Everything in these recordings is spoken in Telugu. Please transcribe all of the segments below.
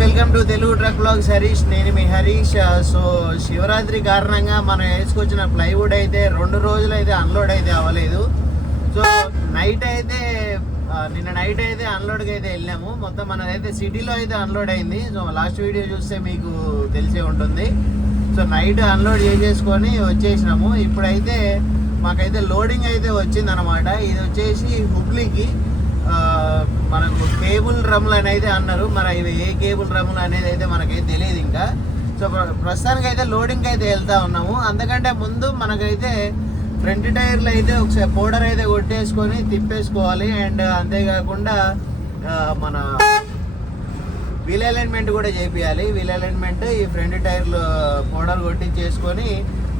Welcome to Telugu Truck Blogs Harish. నేను మీ హరీష్. సో శివరాత్రి కారణంగా మనం వేసుకొచ్చిన ప్లైవుడ్ అయితే 2 రోజులు అయితే అన్లోడ్ అయితే అవ్వలేదు. సో నిన్న నైట్ అయితే అన్లోడ్కి అయితే వెళ్ళాము. మొత్తం మనదైతే సిటీలో అయితే అన్లోడ్ అయింది. సో లాస్ట్ వీడియో చూస్తే మీకు తెలిసే ఉంటుంది. సో నైట్ అన్లోడ్ చేసేసుకొని వచ్చేసినాము. ఇప్పుడైతే మాకైతే లోడింగ్ అయితే వచ్చింది అనమాట. ఇది వచ్చేసి హుబ్లీకి మనకు కేబుల్ డ్రమ్లు అనేది అన్నారు. మరి ఇవి ఏ కేబుల్ డ్రమ్లు అనేది అయితే మనకైతే తెలియదు ఇంకా. సో ప్రస్తుతానికి అయితే లోడింగ్కి అయితే వెళ్తా ఉన్నాము. అందుకంటే ముందు మనకైతే ఫ్రంట్ టైర్లు అయితే ఒకసారి పౌడర్ అయితే కొట్టేసుకొని తిప్పేసుకోవాలి. అండ్ అంతేకాకుండా మన వీల్ అలైన్మెంట్ కూడా చేపియాలి. వీల్ అలైన్మెంట్ ఈ ఫ్రంట్ టైర్లు పౌడర్ కొట్టించేసుకొని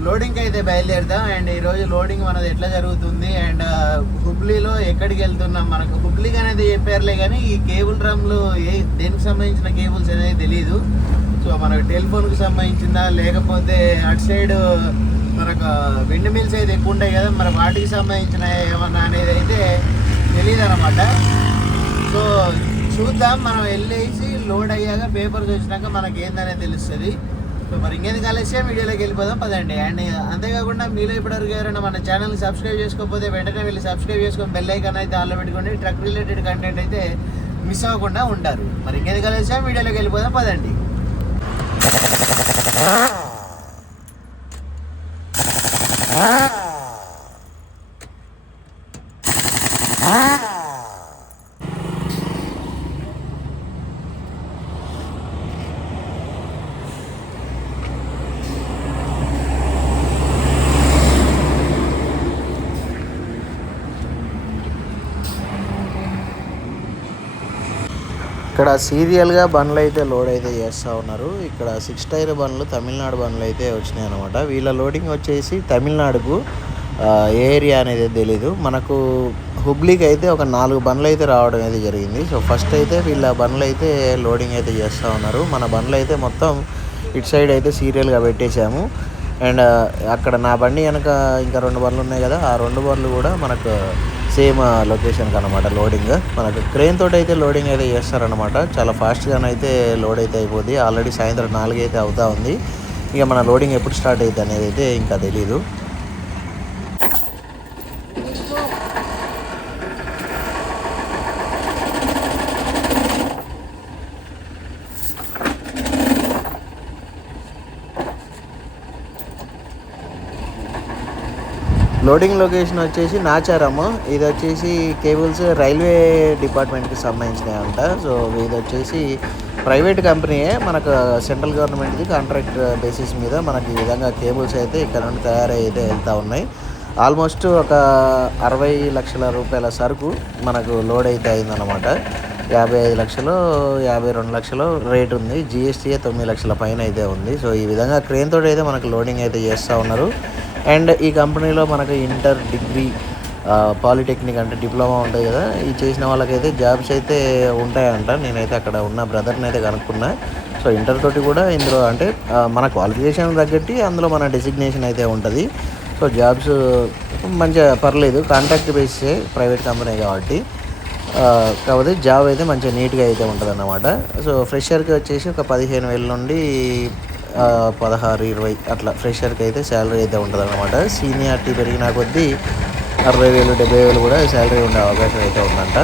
లోడింగ్కి అయితే బయలుదేరుతాం. అండ్ ఈరోజు లోడింగ్ మనది ఎట్లా జరుగుతుంది అండ్ హుబ్లీలో ఎక్కడికి వెళ్తున్నాం, మనకు హుబ్లీకి అనేది చెప్పారులే కానీ ఈ కేబుల్ డ్రమ్లు దేనికి సంబంధించిన కేబుల్స్ అనేది తెలీదు. సో మనకు టెలిఫోన్కి సంబంధించిందా లేకపోతే అటు సైడ్ మనకు విండ్ మిల్స్ అయితే ఎక్కువ ఉంటాయి కదా, మరి వాటికి సంబంధించిన ఏమన్నా అనేది అయితే తెలియదు అనమాట. సో చూద్దాం, మనం వెళ్ళేసి లోడ్ అయ్యాక పేపర్స్ వచ్చినాక మనకి ఏందనేది తెలుస్తుంది. సో మరి ఇంకేంది కలిసే వీడియోలోకి వెళ్ళిపోదాం పదండి. అండ్ అంతేకాకుండా మీలో ఇప్పటివరకు ఎవరైనా మన ఛానల్ని సబ్స్క్రైబ్ చేసుకోకపోతే వెంటనే వెళ్ళి సబ్స్క్రైబ్ చేసుకొని బెల్ ఐకాన్ అయితే ఆన్లో పెట్టుకోండి. ట్రక్ రిలేటెడ్ కంటెంట్ అయితే మిస్ అవ్వకుండా ఉంటారు. మరి ఇంకేంది కలిసే వీడియోలోకి వెళ్ళిపోదాం పదండి. ఇక్కడ సీరియల్గా బండ్లు అయితే లోడ్ అయితే చేస్తూ ఉన్నారు. ఇక్కడ 6 టైర్ బండ్లు తమిళనాడు బండ్లు అయితే వచ్చినాయి అనమాట. వీళ్ళ లోడింగ్ వచ్చేసి తమిళనాడుకు ఏరియా అనేది తెలీదు. మనకు హుబ్లీకి అయితే ఒక 4 బండ్లు అయితే రావడం అయితే జరిగింది. సో ఫస్ట్ అయితే వీళ్ళ బండ్లు అయితే లోడింగ్ అయితే చేస్తూ ఉన్నారు. మన బండ్లు అయితే మొత్తం ఇటు సైడ్ అయితే సీరియల్గా పెట్టేశాము. అండ్ అక్కడ నా బండి వెనక ఇంకా 2 బండ్లు ఉన్నాయి కదా, ఆ 2 బండ్లు కూడా మనకు సేమ్ లొకేషన్కి అనమాట లోడింగ్. మనకు క్రెయిన్ తోటి అయితే లోడింగ్ అయితే చేస్తారనమాట. చాలా ఫాస్ట్గానైతే లోడ్ అయితే అయిపోద్ది. ఆల్రెడీ సాయంత్రం 4 అయితే అవుతా ఉంది. ఇక మన లోడింగ్ ఎప్పుడు స్టార్ట్ అవుతుంది అనేది అయితే ఇంకా తెలీదు. లోడింగ్ లొకేషన్ వచ్చేసి నాచారము. ఇది వచ్చేసి కేబుల్స్ రైల్వే డిపార్ట్మెంట్కి సంబంధించినవి అంట. సో ఇది వచ్చేసి ప్రైవేట్ కంపెనీయే, మనకు సెంట్రల్ గవర్నమెంట్ది కాంట్రాక్ట్ బేసిస్ మీద మనకి ఈ విధంగా కేబుల్స్ అయితే ఇక్కడ నుండి తయారై అయితే వెళ్తూ ఉన్నాయి. ఆల్మోస్ట్ ఒక 60 లక్షల రూపాయల సరుకు మనకు లోడ్ అయితే అయిందనమాట. 55 లక్షలు 52 లక్షలు రేట్ ఉంది. జిఎస్టీ 9 లక్షల పైన అయితే ఉంది. సో ఈ విధంగా క్రెయిన్ తోటి అయితే మనకు లోడింగ్ అయితే చేస్తూ ఉన్నారు. అండ్ ఈ కంపెనీలో మనకు ఇంటర్, డిగ్రీ, పాలిటెక్నిక్ అంటే డిప్లొమా ఉంటుంది కదా, ఈ చేసిన వాళ్ళకైతే జాబ్స్ అయితే ఉంటాయంట. నేనైతే అక్కడ ఉన్న బ్రదర్ని అయితే కనుక్కున్నా. సో ఇంటర్ తోటి కూడా ఇందులో అంటే మన క్వాలిఫికేషన్ తగ్గట్టి అందులో మన డెసిగ్నేషన్ అయితే ఉంటుంది. సో జాబ్స్ మంచిగా పర్లేదు, కాంట్రాక్ట్ బేసే, ప్రైవేట్ కంపెనీ కాబట్టి. కాకపోతే జాబ్ అయితే మంచిగా నీట్గా అయితే ఉంటుంది అన్నమాట. సో ఫ్రెషర్కి వచ్చేసి ఒక 15,000 నుండి 16-20 అట్లా ఫ్రెషర్కి అయితే శాలరీ అయితే ఉంటుంది అనమాట. సీనియారిటీ పెరిగిన కొద్దీ 60,000 70,000 కూడా శాలరీ ఉండే అవకాశం అయితే ఉందంట.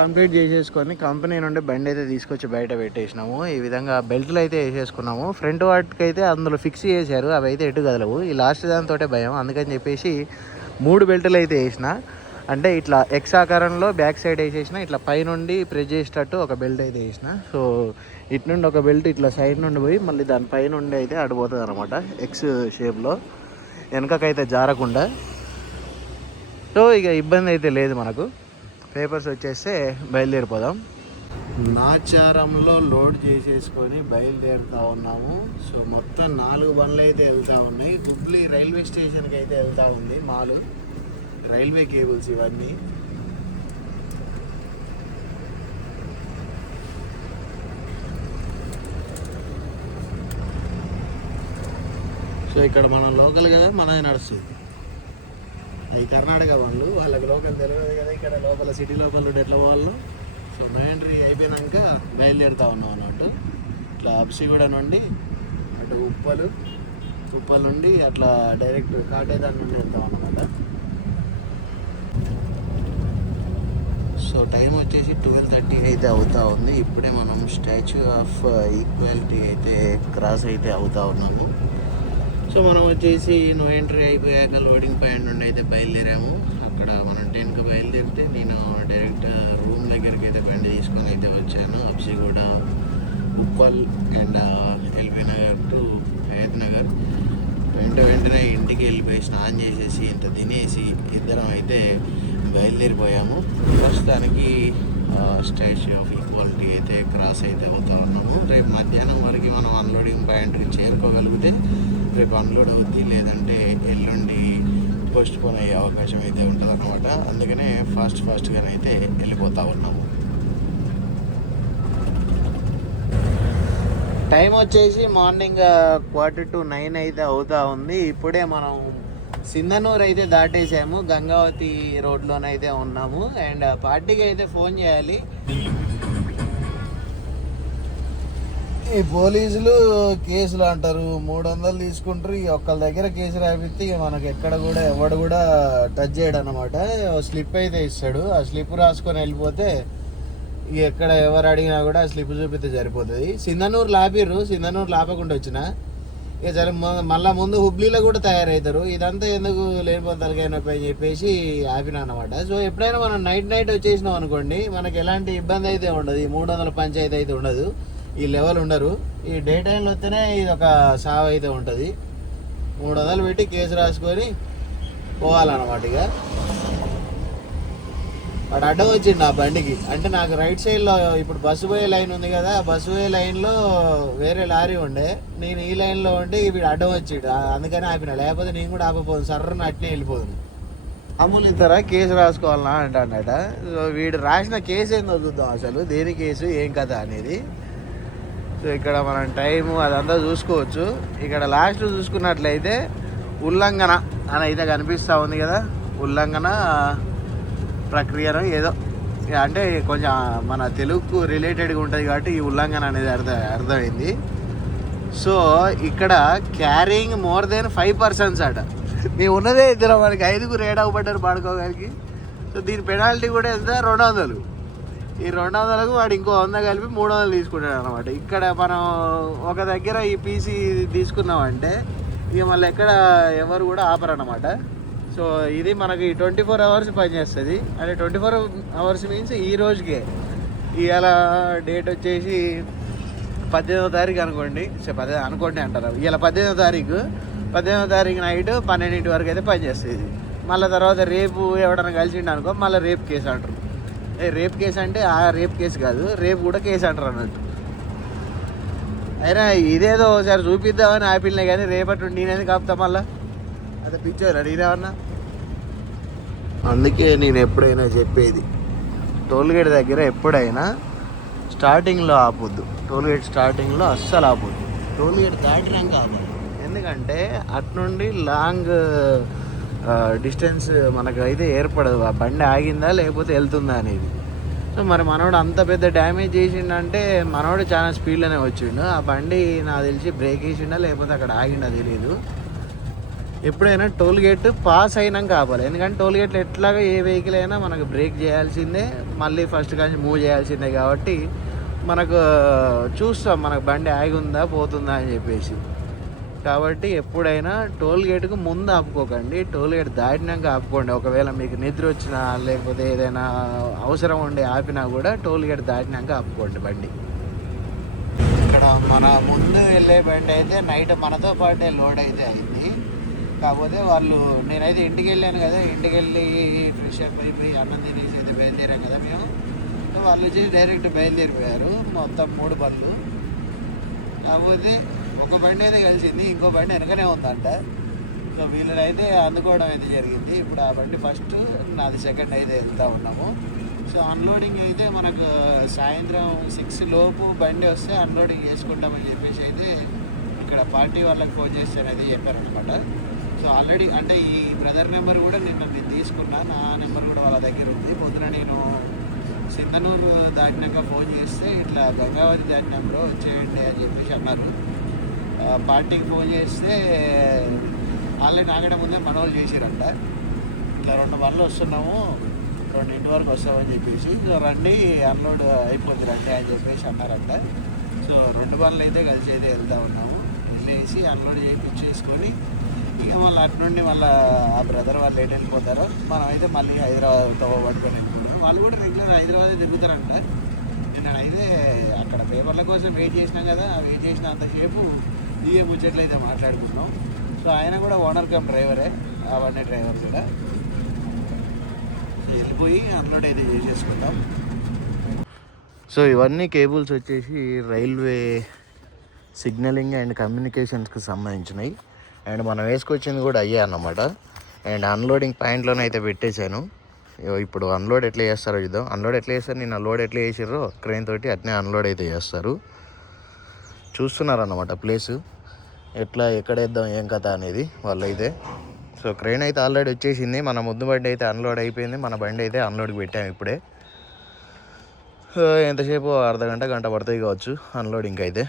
కంప్లీట్ చేసేసుకొని కంపెనీ నుండి బండి అయితే తీసుకొచ్చి బయట పెట్టేసినాము. ఈ విధంగా బెల్ట్లు అయితే వేసేసుకున్నాము. ఫ్రంట్ వాటికి అయితే అందులో ఫిక్స్ చేశారు, అవి అయితే ఎటు కదలవు. ఈ లాస్ట్ దానితో భయం, అందుకని చెప్పేసి 3 బెల్టులు అయితే వేసిన. అంటే ఇట్లా ఎక్స్ ఆకారంలో బ్యాక్ సైడ్ వేసేసిన, ఇట్లా పైనుండి ప్రెస్ చేసేటట్టు ఒక బెల్ట్ అయితే వేసిన. సో ఇటు నుండి ఒక బెల్ట్ ఇట్లా సైడ్ నుండి పోయి మళ్ళీ దాని పైనుండి అయితే అడిపోతుంది అనమాట, ఎక్స్ షేప్లో, వెనకకైతే జారకుండా. సో ఇక ఇబ్బంది అయితే లేదు మనకు. పేపర్స్ వచ్చేస్తే బయలుదేరిపోదాం. నాచారంలో లోడ్ చేసేసుకొని బయలుదేరుతూ ఉన్నాము. సో మొత్తం 4 బండ్లు అయితే వెళ్తూ ఉన్నాయి. హుబ్లీ రైల్వే స్టేషన్కి అయితే వెళ్తూ ఉంది మాలు. రైల్వే కేబుల్స్ ఇవన్నీ. సో ఇక్కడ మనం లోకల్ కదా, మనది నడుస్తుంది. ఈ కర్ణాటక వాళ్ళు, వాళ్ళకి లోకల్ తెలియదు కదా, ఇక్కడ లోపల సిటీ లోపల ఎట్లా వాళ్ళు. సో నో ఎంట్రీ అయిపోయినాక బయలుదేరుతూ ఉన్నాం అన్నట్టు. ఇట్లా అబ్సిగూడ నుండి అటు ఉప్పల్ నుండి అట్లా డైరెక్ట్ కాటేదాని నుండి వెళ్తాం అన్నమాట. సో టైం వచ్చేసి 12:30 అయితే అవుతూ ఉంది. ఇప్పుడే మనం స్టాచ్యూ ఆఫ్ ఈక్వాలిటీ అయితే క్రాస్ అయితే అవుతూ ఉన్నాము. సో మనం వచ్చేసి నో ఎంట్రీ అయిపోయాక లోడింగ్ పాయింట్ నుండి అయితే బయలుదేరాము. అక్కడ మనం 10కి బయలుదేరితే నేను డైరెక్ట్ రూమ్ దగ్గరికి అయితే బండి తీసుకొని అయితే వచ్చాను. Absiguda, Uppal and LB Nagar to Hayath Nagar. వెంటనే ఇంటికి వెళ్ళిపోయి స్నానం చేసేసి ఇంత తినేసి ఇద్దరం అయితే బయలుదేరిపోయాము. ప్రస్తుతానికి స్టాచ్యూ ఆఫ్ ఈక్వాలిటీ అయితే క్రాస్ అయితే అవుతా ఉన్నాము. రేపు మధ్యాహ్నం వరకు మనం అన్లోడింగ్ పాయింట్కి చేరుకోగలిగితే రేపు అన్లోడ్ అవుద్ది, లేదంటే ఎల్లుండి పోస్ట్పోన్ అయ్యే అవకాశం అయితే ఉంటుంది అన్నమాట. అందుకనే ఫాస్ట్గానైతే వెళ్ళిపోతూ ఉన్నాము. టైం వచ్చేసి మార్నింగ్ 8:45 అయితే అవుతా ఉంది. ఇప్పుడే మనం సింధనూరు అయితే దాటేసాము, గంగావతి రోడ్లోనైతే ఉన్నాము. అండ్ పార్టీకి అయితే ఫోన్ చేయాలి. ఈ పోలీసులు కేసులు అంటారు, 300 తీసుకుంటారు. ఈ ఒక్కళ్ళ దగ్గర కేసు రాపిస్తే ఇక మనకి ఎక్కడ కూడా ఎవడు కూడా టచ్ చేయడు అనమాట. స్లిప్ అయితే ఇస్తాడు, ఆ స్లిప్ రాసుకొని వెళ్ళిపోతే ఇక ఎక్కడ ఎవరు అడిగినా కూడా స్లిప్ చూపిస్తే సరిపోతుంది. సింధనూరు లాపిర్రు, సింధనూరు లాపకుండా వచ్చిన ఇక సరే మళ్ళీ ముందు హుబ్లీలో కూడా తయారవుతారు. ఇదంతా ఎందుకు లేనిపోతలకైనప్ప అని చెప్పేసి ఆపిన అనమాట. సో ఎప్పుడైనా మనం నైట్ వచ్చేసినాం అనుకోండి, మనకి ఎలాంటి ఇబ్బంది అయితే ఉండదు. ఈ 300 పంచాయతీ అయితే ఉండదు, ఈ లెవెల్ ఉండరు. ఈ డే టైంలో వస్తేనే ఇది ఒక సావ్ అయితే ఉంటుంది. 300 పెట్టి కేసు రాసుకొని పోవాలన్నమాట. ఇక వాడు అడ్డం వచ్చిండు ఆ బండికి. అంటే నాకు రైట్ సైడ్లో ఇప్పుడు బస్సు పోయే లైన్ ఉంది కదా, బస్సు పోయే లైన్లో వేరే లారీ ఉండే, నేను ఈ లైన్లో ఉంటే వీడు అడ్డం వచ్చిండు. అందుకని ఆపిన, లేకపోతే నేను కూడా ఆపపోదు, సర్రను అట్నే వెళ్ళిపోదును. అమూలు ఇతర కేసు రాసుకోవాలన్నా అంటాడట. సో వీడు రాసిన కేసు ఏందో చూద్దాం, అసలు దేని కేసు ఏం కథ అనేది. సో ఇక్కడ మనం టైము అదంతా చూసుకోవచ్చు. ఇక్కడ లాస్ట్ చూసుకున్నట్లయితే ఉల్లంఘన అని అయితే కనిపిస్తూ ఉంది కదా, ఉల్లంఘన ప్రక్రియను ఏదో అంటే కొంచెం మన తెలుగుకు రిలేటెడ్గా ఉంటుంది కాబట్టి ఈ ఉల్లంఘన అనేది అర్థమైంది. సో ఇక్కడ క్యారింగ్ మోర్ దెన్ 5 persons అట. మేము ఉన్నదే ఇద్దరు, మనకి 5గురు ఏడవబడ్డారు పాడుకోగలిగి. సో దీని పెనాల్టీ కూడా ఎంత, 200. ఈ 200కు వాడు ఇంకో 100 కలిపి 300 తీసుకుంటాడు అనమాట. ఇక్కడ మనం ఒక దగ్గర ఈ పీసీ తీసుకున్నామంటే ఇక మళ్ళీ ఎక్కడ ఎవరు కూడా ఆపరన్నమాట. సో ఇది మనకి 24 hours పనిచేస్తుంది. అంటే 24 hours మీన్స్ ఈ రోజుకే. ఇవాళ డేట్ వచ్చేసి 18వ తారీఖు అనుకోండి, అనుకోండి అంటారు. ఇవాళ 18వ తారీఖు నైట్ 12 వరకు అయితే పనిచేస్తుంది. మళ్ళీ తర్వాత రేపు ఎవడన్నా కలిసిండు అనుకో, మళ్ళీ రేపు కేసు అంటారు. రేప్ కేసు అంటే ఆ రేప్ కేసు కాదు, రేపు కూడా కేసు అంటారు అన్నట్టు. అయినా ఇదేదో ఒకసారి చూపిద్దామని ఆపిల్నే కానీ రేపటి నుండి నేనేది కాపుతా మళ్ళా, అదే పిచ్చోరు అడిగినామన్నా. అందుకే నేను ఎప్పుడైనా చెప్పేది, టోల్గేట్ దగ్గర ఎప్పుడైనా స్టార్టింగ్లో ఆపొద్దు. టోల్గేట్ స్టార్టింగ్లో అస్సలు ఆపొద్దు, టోల్గేట్ దాటినాక ఆపాలి. ఎందుకంటే అట్నుండి లాంగ్ డిస్టెన్స్ మనకు అయితే ఏర్పడదు, ఆ బండి ఆగిందా లేకపోతే వెళ్తుందా అనేది. సో మరి మనోడు అంత పెద్ద డ్యామేజ్ చేసిండంటే మనోడు చాలా స్పీడ్లోనే వచ్చిండు. ఆ బండి నాకు తెలిసి బ్రేక్ వేసిండా లేకపోతే అక్కడ ఆగిండా తెలియదు. ఎప్పుడైనా టోల్ గేట్ పాస్ అయినాక ఆపాలి. ఎందుకంటే టోల్ గేట్లో ఎట్లాగా ఏ వెహికల్ అయినా మనకు బ్రేక్ చేయాల్సిందే, మళ్ళీ ఫస్ట్ కానీ మూవ్ చేయాల్సిందే కాబట్టి మనకు చూస్తాం మనకు బండి ఆగి ఉందా పోతుందా అని చెప్పేసి. కాబట్టి ఎప్పుడైనా టోల్ గేట్కు ముందు ఆపుకోకండి, టోల్ గేట్ దాటినాక ఆపుకోండి. ఒకవేళ మీకు నిద్ర వచ్చినా లేకపోతే ఏదైనా అవసరం ఉండి ఆపినా కూడా టోల్ గేట్ దాటినాక ఆపుకోండి బండి. ఇక్కడ మన ముందు వెళ్ళే బండి అయితే నైట్ మనతో పాటే లోడ్ అయితే అయింది. కాకపోతే వాళ్ళు నేనైతే ఇంటికి వెళ్ళాను కదా, ఇంటికి వెళ్ళి ఫ్రెష్ అప్ అయిపోయి అన్నం తినేసి అయితే బయలుదేరాం కదా మేము. సో వాళ్ళు వచ్చేసి డైరెక్ట్ బయలుదేరిపోయారు, మొత్తం 3 బండ్లు. కాకపోతే ఒక బండి అయితే కలిసింది, ఇంకో బండి వెనకనే ఉందంట. సో వీళ్ళనైతే అందుకోవడం అయితే జరిగింది. ఇప్పుడు ఆ బండి ఫస్ట్, నాది సెకండ్ అయితే వెళ్తూ ఉన్నాము. సో అన్లోడింగ్ అయితే మనకు సాయంత్రం 6 లోపు బండి వస్తే అన్లోడింగ్ చేసుకుంటామని చెప్పేసి అయితే ఇక్కడ పార్టీ వాళ్ళకి ఫోన్ చేస్తానైతే చెప్పారనమాట. సో ఆల్రెడీ అంటే ఈ బ్రదర్ నెంబర్ కూడా నేను తీసుకున్నా, నా నెంబర్ కూడా వాళ్ళ దగ్గర ఉంది. పొద్దున నేను సింధనూరు దాటినాక ఫోన్ చేస్తే ఇట్లా గంగావతి దాటినప్పుడు వచ్చేయండి అని చెప్పేసి అన్నారు. పార్టీకి ఫోన్ చేస్తే ఆల్రెడీ నాకంటే ముందే మనోళ్ళు చేసిరంట, ఇట్లా 2 బండ్లు వస్తున్నాము 2 వరకు వస్తామని చెప్పేసి. సో రండి అన్లోడ్ అయిపోద్ది రండి అని చెప్పేసి అన్నారంట. సో 2 బండ్లు అయితే కలిసి అయితే వెళ్తూ ఉన్నాము. వెళ్ళేసి అన్లోడ్ చేయించేసుకొని ఇక మళ్ళీ అటు నుండి మళ్ళీ ఆ బ్రదర్ వాళ్ళు లేట్ వెళ్ళిపోతారు, మనం అయితే మళ్ళీ హైదరాబాద్తో పట్టుకొని వెళ్ళిపోతాం. వాళ్ళు కూడా రెగ్యులర్ హైదరాబాద్ తిరుగుతారంట. నేనైతే అక్కడ పేపర్ల కోసం వెయిట్ చేసినాం కదా, వెయిట్ చేసినంతసేపు దిగే ముచ్చట్లు అయితే మాట్లాడుకున్నాం. సో ఆయన కూడా ఓనర్ కమ్ డ్రైవరే, ఆ బండి డ్రైవర్ కూడా. వెళ్ళిపోయి అన్లోడ్ అయితే చేసేసుకుంటాం. సో ఇవన్నీ కేబుల్స్ వచ్చేసి రైల్వే సిగ్నలింగ్ అండ్ కమ్యూనికేషన్స్కి సంబంధించినవి. అండ్ మనం వేసుకొచ్చింది కూడా అయ్యే అన్నమాట. అండ్ అన్లోడింగ్ పాయింట్లోనే అయితే పెట్టేశాను. ఇప్పుడు అన్లోడ్ ఎట్లా చేస్తారో చూద్దాం. అన్లోడ్ ఎట్లా చేస్తారు, నేను అన్లోడ్ ఎట్లా చేసారో క్రెయిన్ తోటి అట్నే అన్లోడ్ అయితే చేస్తారు. చూస్తున్నారన్నమాట ప్లేసు ఎట్లా ఎక్కడ వేద్దాం ఏం కథ అనేది వాళ్ళైతే. సో క్రెయిన్ అయితే ఆల్రెడీ వచ్చేసింది, మన ముందు బండి అయితే అన్లోడ్ అయిపోయింది, మన బండి అయితే అన్లోడ్కి పెట్టాము ఇప్పుడే. ఎంతసేపు అర్ధగంట గంట పడుతుంది కావచ్చు అన్లోడింగ్ అయితే.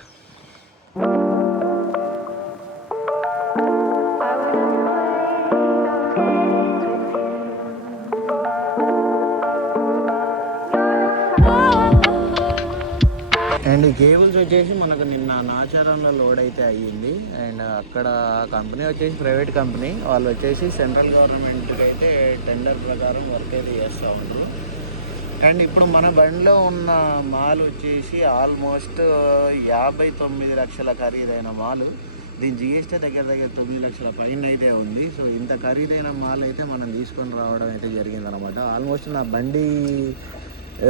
అండ్ ఈ కేబుల్స్ వచ్చేసి మనకు నిన్న నాచారంలో లోడ్ అయితే అయ్యింది. అండ్ అక్కడ కంపెనీ వచ్చేసి ప్రైవేట్ కంపెనీ, వాళ్ళు వచ్చేసి సెంట్రల్ గవర్నమెంట్కి అయితే టెండర్ ప్రకారం వర్క్ అయితే చేస్తూ ఉంటారు. అండ్ ఇప్పుడు మన బండిలో ఉన్న మాల్ వచ్చేసి ఆల్మోస్ట్ 59 లక్షల ఖరీదైన మాల్. దీని జిఎస్టీ దగ్గర 9 లక్షల పైన అయితే ఉంది. సో ఇంత ఖరీదైన మాల్ అయితే మనం తీసుకొని రావడం అయితే జరిగిందనమాట. ఆల్మోస్ట్ నా బండి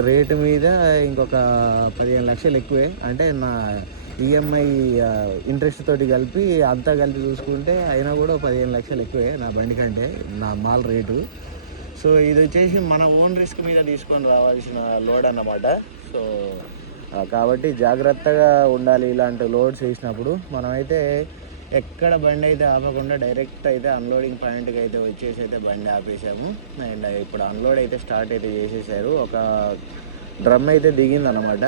రేటు మీద ఇంకొక 15 లక్షలు ఎక్కువే, అంటే నా ఈఎంఐ ఇంట్రెస్ట్ తోటి కలిపి అంతా కలిపి చూసుకుంటే అయినా కూడా 15 లక్షలు ఎక్కువే నా బండి కంటే నా మాల్ రేటు. సో ఇది వచ్చేసి మన ఓన్ రిస్క్ మీద తీసుకొని రావాల్సిన లోడ్ అన్నమాట. సో కాబట్టి జాగ్రత్తగా ఉండాలి ఇలాంటి లోడ్స్ వేసినప్పుడు. మనమైతే ఎక్కడ బండి అయితే ఆపకుండా డైరెక్ట్ అయితే అన్లోడింగ్ పాయింట్కి అయితే వచ్చేసి అయితే బండి ఆపేసాము. అండ్ ఇప్పుడు అన్లోడ్ అయితే స్టార్ట్ అయితే చేసేసారు. ఒక డ్రమ్ అయితే దిగిందనమాట.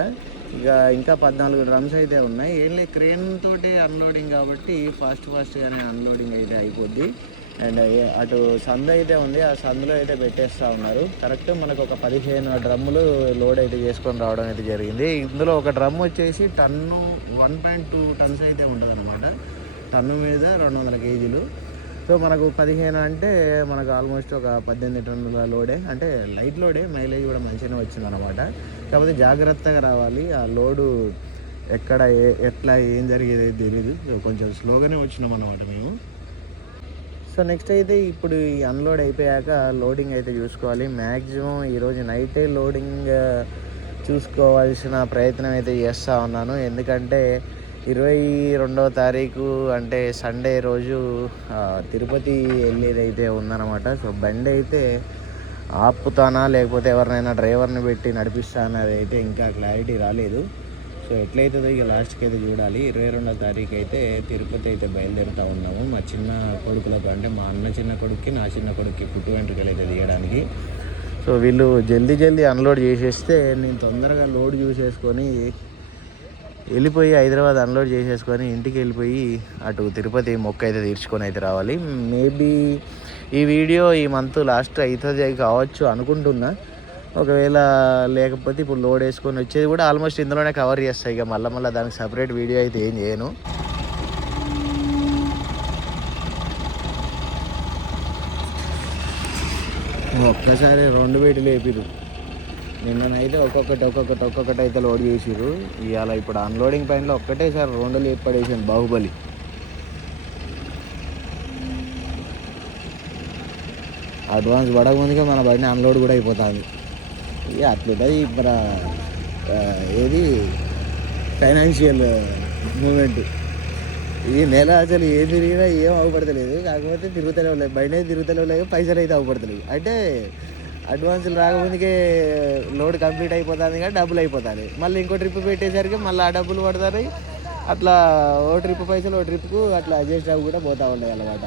ఇంకా 14 డ్రమ్స్ అయితే ఉన్నాయి. ఏం లేదు, క్రేన్ తోటి అన్లోడింగ్ కాబట్టి ఫాస్ట్గానే అన్లోడింగ్ అయితే అయిపోద్ది. అండ్ అటు సందు అయితే ఉంది, ఆ సందులో అయితే పెట్టేస్తూ ఉన్నారు. కరెక్ట్ మనకు ఒక 15 డ్రమ్ములు లోడ్ అయితే చేసుకొని రావడం అయితే జరిగింది. ఇందులో ఒక డ్రమ్ వచ్చేసి 1.2 టన్స్ అయితే ఉంటుంది అనమాట. టన్ను మీద 200 కేజీలు. సో మనకు 15 అంటే మనకు ఆల్మోస్ట్ ఒక 18 టన్నుల లోడే, అంటే లైట్ లోడే, మైలేజ్ కూడా మంచిగానే వచ్చిందనమాట. కాకపోతే జాగ్రత్తగా రావాలి, ఆ లోడు ఎక్కడ ఎట్లా ఏం జరిగేది తెలియదు. సో కొంచెం స్లోగానే వచ్చినాం అనమాట మేము. సో నెక్స్ట్ అయితే ఇప్పుడు ఈ అన్లోడ్ అయిపోయాక లోడింగ్ అయితే చూసుకోవాలి. మ్యాక్సిమం ఈరోజు నైటే లోడింగ్ చూసుకోవాల్సిన ప్రయత్నం అయితే చేస్తూ ఉన్నాను. ఎందుకంటే 22వ తారీఖు అంటే సండే రోజు తిరుపతి వెళ్ళేది అయితే ఉందన్నమాట. సో బండి అయితే ఆపుతానా లేకపోతే ఎవరినైనా డ్రైవర్ని పెట్టి నడిపిస్తానా అనేది అయితే ఇంకా క్లారిటీ రాలేదు. సో ఎట్లయితుందో ఇక లాస్ట్కి అయితే చూడాలి. 22వ తారీఖు అయితే తిరుపతి అయితే బయలుదేరుతూ ఉన్నాము. మా చిన్న కొడుకులకు, అంటే మా అన్న చిన్న కొడుక్కి నా చిన్న కొడుక్కి పుట్టు వెంట్రుకలు అయితే తీయడానికి. సో వీళ్ళు జల్దీ అన్లోడ్ చేసేస్తే నేను తొందరగా లోడ్ చూసేసుకొని వెళ్ళిపోయి హైదరాబాద్ అన్లోడ్ చేసేసుకొని ఇంటికి వెళ్ళిపోయి అటు తిరుపతి మొక్క అయితే తీర్చుకొని అయితే రావాలి. మేబీ ఈ వీడియో ఈ మంత్ లాస్ట్ అవుతుంది కావచ్చు అనుకుంటున్నా. ఒకవేళ లేకపోతే ఇప్పుడు లోడ్ వేసుకొని వచ్చేది కూడా ఆల్మోస్ట్ ఇందులోనే కవర్ చేస్తాయి. ఇక మళ్ళీ దానికి సపరేట్ వీడియో అయితే ఏం చేయను. ఒక్కసారి 2 వెయిట్ లేపిరు. నిన్ననైతే ఒక్కొక్కటి అయితే లోడ్ చేసిరు. ఇవాళ ఇప్పుడు అన్లోడింగ్ పైనలో ఒక్కటేసారి 2 లేపి పడేసాను బాహుబలి. అడ్వాన్స్ పడకముందుగా మన బండి అన్లోడ్ కూడా అయిపోతుంది. ఇక అట్లుంటుంది మన ఏది ఫైనాన్షియల్ మూమెంట్. ఈ నెల అసలు ఏం తిరిగినా ఏం అవపడతలేదు. కాకపోతే తిరుగుతూనే ఉన్నాయి, బండి అయితే తిరుగుతూనే ఉన్నాయి, పైసలు అయితే అవపడతలేవు. అంటే అడ్వాన్సులు రాకముందుకే లోడ్ కంప్లీట్ అయిపోతుంది కానీ డబ్బులు అయిపోతుంది. మళ్ళీ ఇంకో ట్రిప్ పెట్టేసరికి మళ్ళీ ఆ డబ్బులు పడతాయి. అట్లా ఓ ట్రిప్ పైసలు ఓ ట్రిప్కు అట్లా అడ్జస్ట్ అవి కూడా పోతూ ఉన్నాయి అన్నమాట.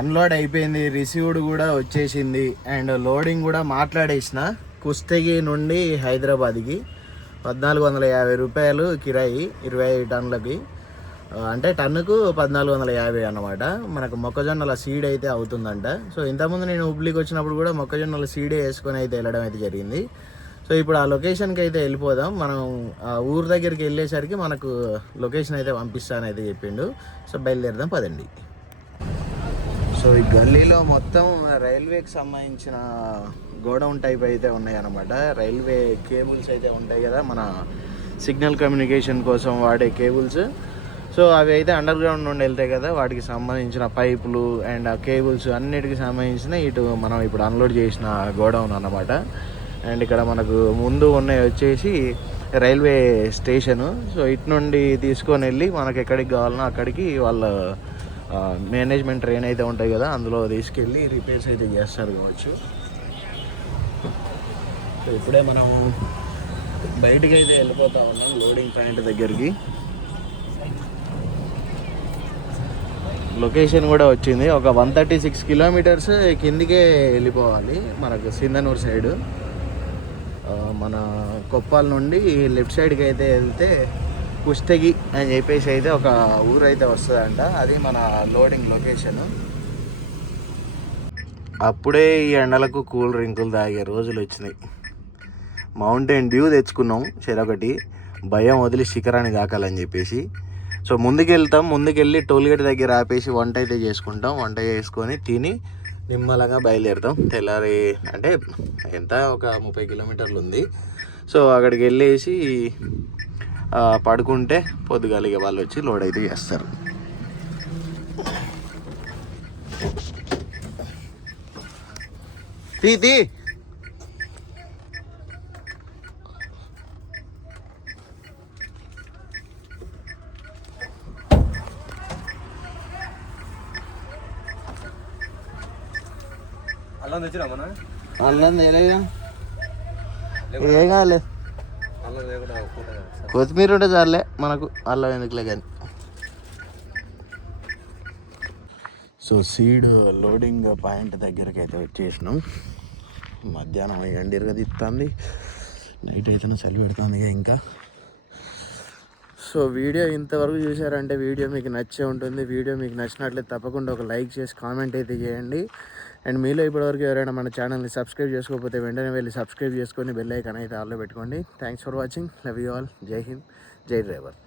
అన్లోడ్ అయిపోయింది, రిసీవ్డ్ కూడా వచ్చేసింది, అండ్ లోడింగ్ కూడా మాట్లాడేసిన. కుస్తగి నుండి హైదరాబాద్కి 1450 రూపాయలు కిరాయి 25 టన్నులకి. అంటే టన్నుకు 1450 అన్నమాట. మనకు మొక్కజొన్నల సీడ్ అయితే అవుతుందంట. సో ఇంతకుముందు నేను హుబ్లీకి వచ్చినప్పుడు కూడా మొక్కజొన్నల సీడే వేసుకొని అయితే వెళ్ళడం అయితే జరిగింది. సో ఇప్పుడు ఆ లొకేషన్కి అయితే వెళ్ళిపోదాం. మనం ఆ ఊరు దగ్గరికి వెళ్ళేసరికి మనకు లొకేషన్ అయితే పంపిస్తానైతే చెప్పిండు. సో బయలుదేరదాం పదండి. సో ఈ గల్లీలో మొత్తం రైల్వేకి సంబంధించిన గోడౌన్ టైప్ అయితే ఉన్నాయి అన్నమాట. రైల్వే కేబుల్స్ అయితే ఉంటాయి కదా, మన సిగ్నల్ కమ్యూనికేషన్ కోసం వాడే కేబుల్స్. సో అవి అయితే అండర్ గ్రౌండ్ నుండి వెళ్తాయి కదా, వాటికి సంబంధించిన పైపులు అండ్ ఆ కేబుల్స్ అన్నిటికి సంబంధించిన ఇటు మనం ఇప్పుడు అన్లోడ్ చేసిన గోడౌన్ అన్నమాట. అండ్ ఇక్కడ మనకు ముందు ఉన్నాయి వచ్చేసి రైల్వే స్టేషను. సో ఇటు నుండి తీసుకొని వెళ్ళి మనకు ఎక్కడికి కావాలన్నా అక్కడికి వాళ్ళ మేనేజ్మెంట్ ట్రైన్ అయితే ఉంటాయి కదా, అందులో తీసుకెళ్ళి రిపేర్స్ అయితే చేస్తారు కావచ్చు. సో ఇప్పుడే మనం బయటికి అయితే వెళ్ళిపోతా ఉన్నాం లోడింగ్ పాయింట్ దగ్గరికి. లొకేషన్ కూడా వచ్చింది. ఒక 136 కిలోమీటర్స్ కిందికే వెళ్ళిపోవాలి మనకు సింధనూరు సైడు. మన కొప్పాల నుండి లెఫ్ట్ సైడ్కి అయితే వెళ్తే కుస్తగి అని చెప్పేసి అయితే ఒక ఊరు అయితే వస్తుందంట. అది మన లోడింగ్ లొకేషన్. అప్పుడే ఈ ఎండలకు కూల్ డ్రింకులు తాగే రోజులు వచ్చినాయి. మౌంటైన్ డ్యూ తెచ్చుకున్నాం చెరొకటి, భయం వదిలి శిఖరాన్ని దాకాలని చెప్పేసి. సో ముందుకెళ్ళి టోల్గేట్ దగ్గర ఆపేసి వంట అయితే చేసుకుంటాం. వంట చేసుకొని తిని నిమ్మలంగా బయలుదేరుతాం. తెల్లారి అంటే ఎంత ఒక 30 కిలోమీటర్లు ఉంది. సో అక్కడికి వెళ్ళేసి పడుకుంటే పొద్దుగాలిగా వాళ్ళు వచ్చి లోడ్ అయితే చేస్తారు. తీ అల్లం తెచ్చినా మన అల్లం తెలియదా, ఏం కాలేదు. కొత్తిమీర ఉంటే చాలే మనకు, అల్లం ఎందుకులే కానీ. సో సీడ్ లోడింగ్ పాయింట్ దగ్గరికి అయితే వచ్చేసినాం. మధ్యాహ్నం ఎండిరుగా తిప్పుతుంది, నైట్ అయితే చలి పెడుతుంది ఇంకా. సో వీడియో ఇంతవరకు చూసారంటే వీడియో మీకు నచ్చే ఉంటుంది. వీడియో మీకు నచ్చినట్లయితే తప్పకుండా ఒక లైక్ చేసి కామెంట్ అయితే చేయండి. అండ్ మీలో ఇప్పటివరకు ఎవరైనా మన ఛానల్ని సబ్స్క్రైబ్ చేసుకోకపోతే వెంటనే వెళ్ళి సబ్స్క్రైబ్ చేసుకొని బెల్ ఐకాన్ అయితే ఆల్లో పెట్టుకోండి. Thanks for watching. Love you all. జై హింద్, జై డ్రైవర్.